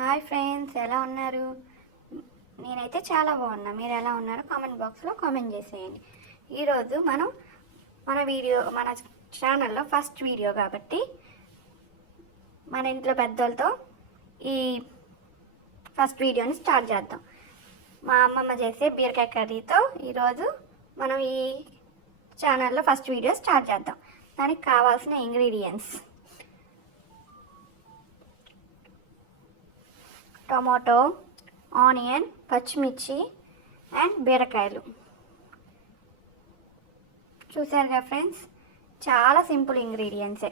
Hi friends ఎలా ఉన్నారు? నేనైతే చాలా బాగున్నా. మీరు ఎలా ఉన్నారో? కామెంట్ బాక్స్లో కామెంట్ చేసేయండి. ఈరోజు మనం మన వీడియో మన ఛానల్లో ఫస్ట్ వీడియో కాబట్టి మన ఇంట్లో పెద్దోళ్ళతో ఈ ఫస్ట్ వీడియోని స్టార్ట్ చేద్దాం. మా అమ్మమ్మ చేసే బీరకాయ కర్రీతో ఈరోజు మనం ఈ ఛానల్లో ఫస్ట్ వీడియో స్టార్ట్ చేద్దాం. దానికి కావాల్సిన ఇంగ్రీడియంట్స్. టమాటో ఆనియన్ పచ్చిమిర్చి అండ్ బీరకాయలు. చూసారుగా ఫ్రెండ్స్? చాలా సింపుల్ ఇంగ్రీడియంట్సే.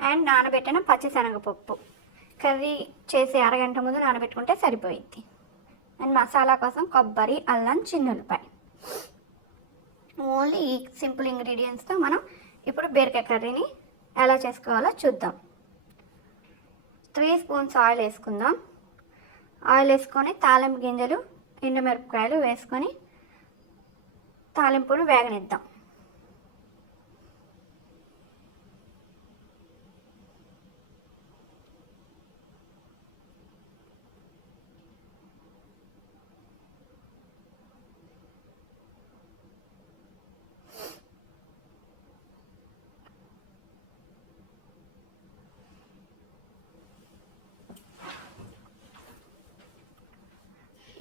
అండ్ నానబెట్టిన పచ్చిశనగపప్పు. కర్రీ చేసి అరగంట ముందు నానబెట్టుకుంటే సరిపోయిద్ది. అండ్ మసాలా కోసం కొబ్బరి అల్లం చిన్నులపాయ. ఓన్లీ ఈ సింపుల్ ఇంగ్రీడియంట్స్తో మనం ఇప్పుడు బీరకాయ కర్రీని ఎలా చేసుకోవాలో చూద్దాం. త్రీ స్పూన్స్ ఆయిల్ వేసుకుందాం. ఆయిల్ వేసుకొని తాలింపు గింజలు ఎండుమిరపకాయలు వేసుకొని తాలింపును వేగనిద్దాం.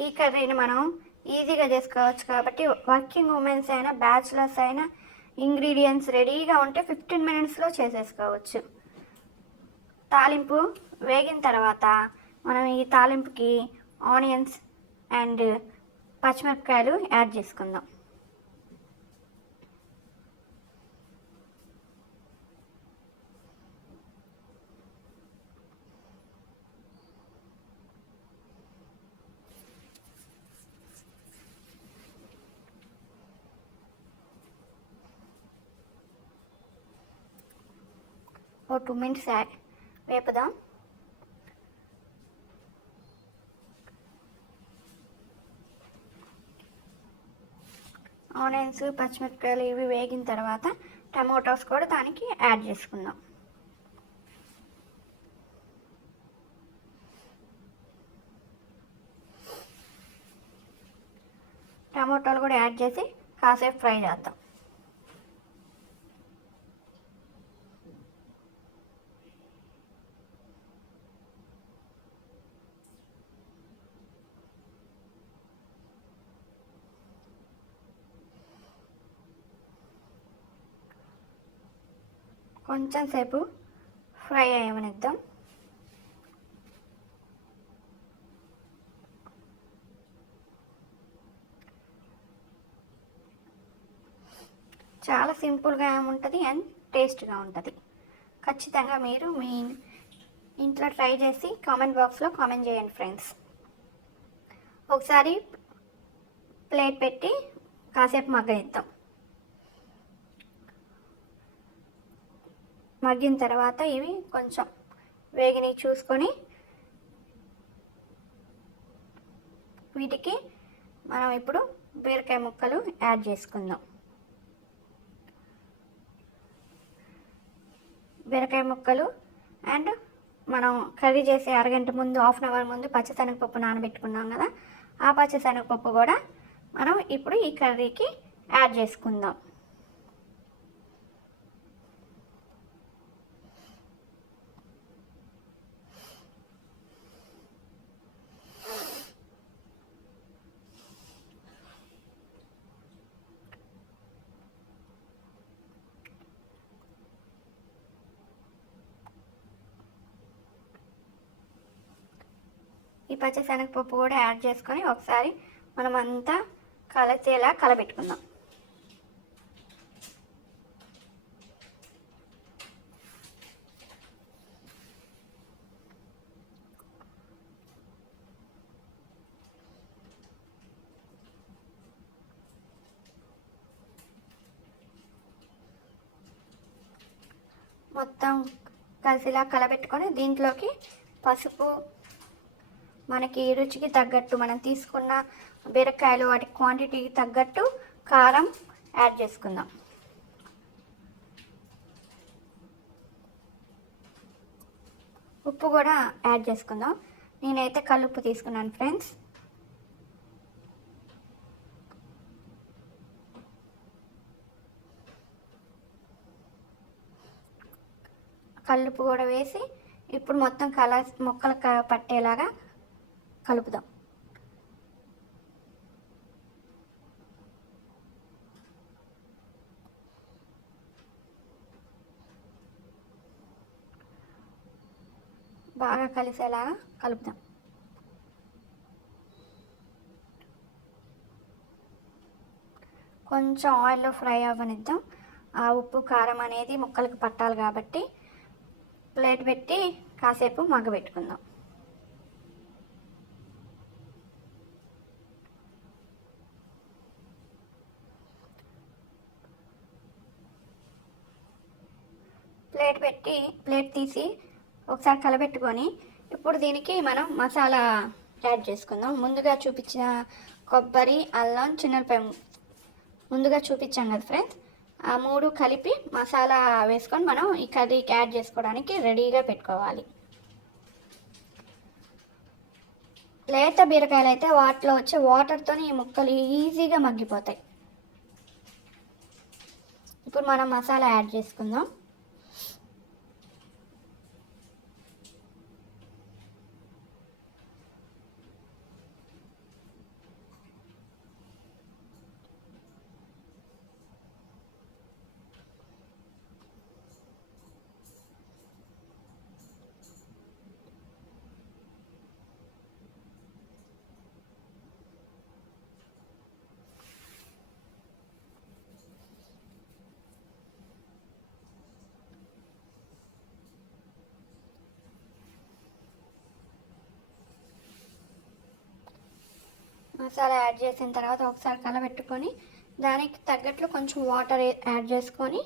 ఈ కర్రీని మనం ఈజీగా చేసుకోవచ్చు కాబట్టి వర్కింగ్ ఉమెన్స్ అయినా బ్యాచులర్స్ అయినా ఇంగ్రీడియంట్స్ రెడీగా ఉంటే ఫిఫ్టీన్ మినిట్స్లో చేసేసుకోవచ్చు. తాలింపు వేగిన తర్వాత మనం ఈ తాలింపుకి ఆనియన్స్ అండ్ పచ్చిమిరపకాయలు యాడ్ చేసుకుందాం. ఓ టూ మినిట్స్ యాడ్. వేపుదాం. ఆనియన్స్ పచ్చిమిరపకాయలు ఇవి వేగిన తర్వాత టమాటోస్ కూడా దానికి యాడ్ చేసుకుందాం. టమాటోలు కూడా యాడ్ చేసి కాసేపు ఫ్రై చేద్దాం. కొంచెం సేపు ఫ్రై అయ్యమనిద్దాం. చాలా సింపుల్గా ఉంటుంది అండ్ టేస్ట్గా ఉంటుంది. ఖచ్చితంగా మీరు మీ ఇంట్లో ట్రై చేసి కామెంట్ బాక్స్లో కామెంట్ చేయండి ఫ్రెండ్స్. ఒకసారి ప్లేట్ పెట్టి కాసేపు మగ్గనిద్దాం. మగ్గిన తర్వాత ఇవి కొంచెం వేగిని చూసుకొని వీటికి మనం ఇప్పుడు బీరకాయ ముక్కలు యాడ్ చేసుకుందాం. బీరకాయ ముక్కలు అండ్ మనం కర్రీ చేసే అరగంట ముందు హాఫ్ అన్ అవర్ ముందు పచ్చశనగపప్పు నానబెట్టుకున్నాం కదా ఆ పచ్చశనగపప్పు కూడా మనం ఇప్పుడు ఈ కర్రీకి యాడ్ చేసుకుందాం. ఈ పచ్చిశనగపప్పు కూడా యాడ్ చేసుకొని ఒకసారి మనం అంతా కలిసేలా కలబెట్టుకుందాం. మొత్తం కలిసిలా కలబెట్టుకొని దీంట్లోకి పసుపు మనకి రుచికి తగ్గట్టు మనం తీసుకున్న బీరకాయలు వాటి క్వాంటిటీకి తగ్గట్టు కారం యాడ్ చేసుకుందాం. ఉప్పు కూడా యాడ్ చేసుకుందాం. నేనైతే కల్లుప్పు తీసుకున్నాను ఫ్రెండ్స్ కల్లుప్పు కూడా వేసి ఇప్పుడు మొత్తం కల మొక్కలు క- పట్టేలాగా కలుపుదాం. బాగా కలిసేలాగా కలుపుదాం. కొంచెం ఆయిల్లో ఫ్రై అవ్వనిద్దాం. ఆ ఉప్పు కారం అనేది ముక్కలకు పట్టాలి కాబట్టి ప్లేట్ పెట్టి కాసేపు మగ్గబెట్టుకుందాం. ప్లేట్ పెట్టి ప్లేట్ తీసి ఒకసారి కలబెట్టుకొని ఇప్పుడు దీనికి మనం మసాలా యాడ్ చేసుకుందాం. ముందుగా చూపించిన కొబ్బరి అల్లం చిన్నపాయ ముందుగా చూపించాం కదా ఫ్రెండ్స్ ఆ మూడు కలిపి మసాలా వేసుకొని మనం ఈ కర్రీకి యాడ్ చేసుకోవడానికి రెడీగా పెట్టుకోవాలి. లేత బీరకాయలు అయితే వాటిలో వచ్చే వాటర్తో ఈ ముక్కలు ఈజీగా మగ్గిపోతాయి. ఇప్పుడు మనం మసాలా యాడ్ చేసుకుందాం. మసాలా యాడ్ చేసిన తర్వాత ఒకసారి కలబెట్టుకొని దానికి తగ్గట్లు కొంచెం వాటర్ యాడ్ చేసుకొని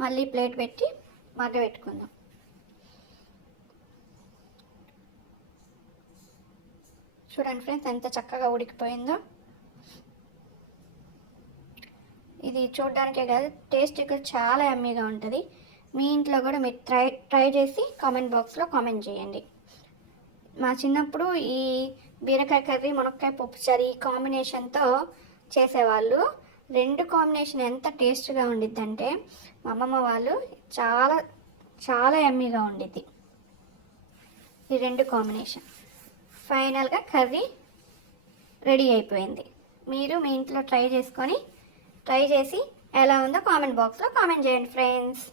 మళ్ళీ ప్లేట్ పెట్టి మగ్గబెట్టుకుందాం చూడండి ఫ్రెండ్స్ ఎంత చక్కగా ఉడికిపోయిందో. ఇది చూడడానికే కాదు టేస్ట్ కూడా చాలా ఎమ్మీగా ఉంటుంది. మీ ఇంట్లో కూడా మీరు ట్రై ట్రై చేసి కామెంట్ బాక్స్లో కామెంట్ చేయండి. మా చిన్నప్పుడు ఈ బీరకాయ కర్రీ మునక్కాయ పప్పుచారు ఈ కాంబినేషన్తో చేసేవాళ్ళు. రెండు కాంబినేషన్ ఎంత టేస్ట్గా ఉండిద్దంటే మా అమ్మమ్మ వాళ్ళు చాలా చాలా ఎమ్మీగా ఉండిద్ది. ఈ రెండు కాంబినేషన్ ఫైనల్గా కర్రీ రెడీ అయిపోయింది. మీరు మీ ఇంట్లో ట్రై చేసుకొని ట్రై చేసి ఎలా ఉందో కామెంట్ బాక్స్లో కామెంట్ చేయండి ఫ్రెండ్స్